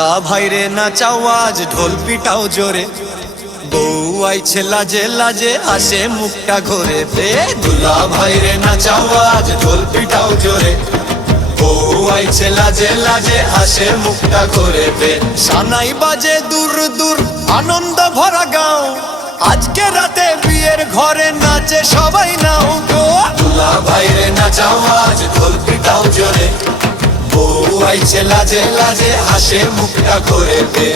দুলা ভাইরে নাচাও আজ ঢোল পিটাও জোরে, বউ আইছে লাজে লাজে হাসে মুখটা ঘোরে বে। দুলা ভাইরে নাচাও আজ ঢোল পিটাও জোরে, বউ আইছে লাজে লাজে হাসে মুখটা ঘোরে বে। সানাই বাজে দূর দূর আনন্দ ভরা গাও, আজকে রাতে বিয়ের ঘরে নাচে সবাই নাও গো। দুলা ভাইরে নাচাও আজ ঢোল পিটাও জোরে, বউ আইছে লাজে লাজে হাসে মুখটা ঘোরে বে।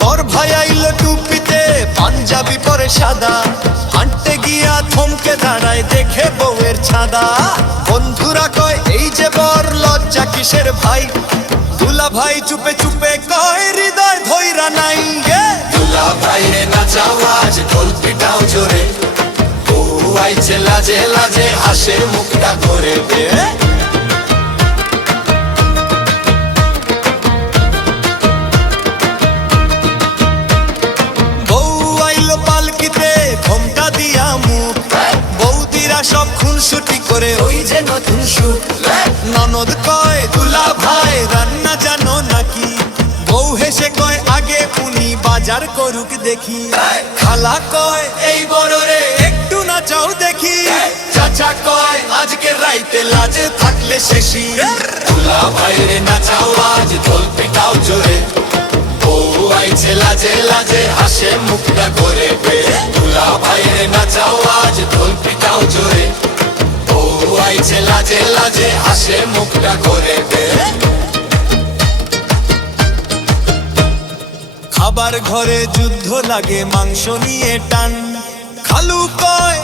বর ভাই আইলো টুপিতে পাঞ্জাবি পরে সাদা, হাঁটতে গিয়া থমকে দাঁড়ায় দেখে বউয়ের ছাদা। বন্ধুরা কয় এই যে বর লজ্জা কিসের ভাই, দুলা ভাই চুপে চুপে কয় হৃদয় ধইরা নাই গে। দুলা ভাইরে নাচাও আজ ঢোল পিটাও জোরে, বউ আইছে লাজে লাজে হাসে মুখটা ঘোরে বে। ঘোমটা দিয়া মুখ, বৌদিরা সব খুনসুটি করে ওই যে নতুন সুখ। ননদ কয় দুলা ভাই রান্না জানো নাকি, বউ হেসে কয় আগে উনি বাজার করুক দেখি। খালা কয় এই বড়রে একটু নাচাও দেখি, চাচা কয় আজকে রাইতে লাজে থাকলে শেষি। দুলা ভাইরে নাচাও আজ ঢোল পিটাও জোরে, বউ আইছে লাজে লাজে হাসে মুখটা ঘোরে বে। দুলা ভাইরে নাচাও আজ ঢোল পিটাও জোরে, বউ আইছে লাজে লাজে হাসে মুখটা ঘোরে বে। খাবার ঘরে যুদ্ধ লাগে মাংস নিয়ে টান, খালু কয়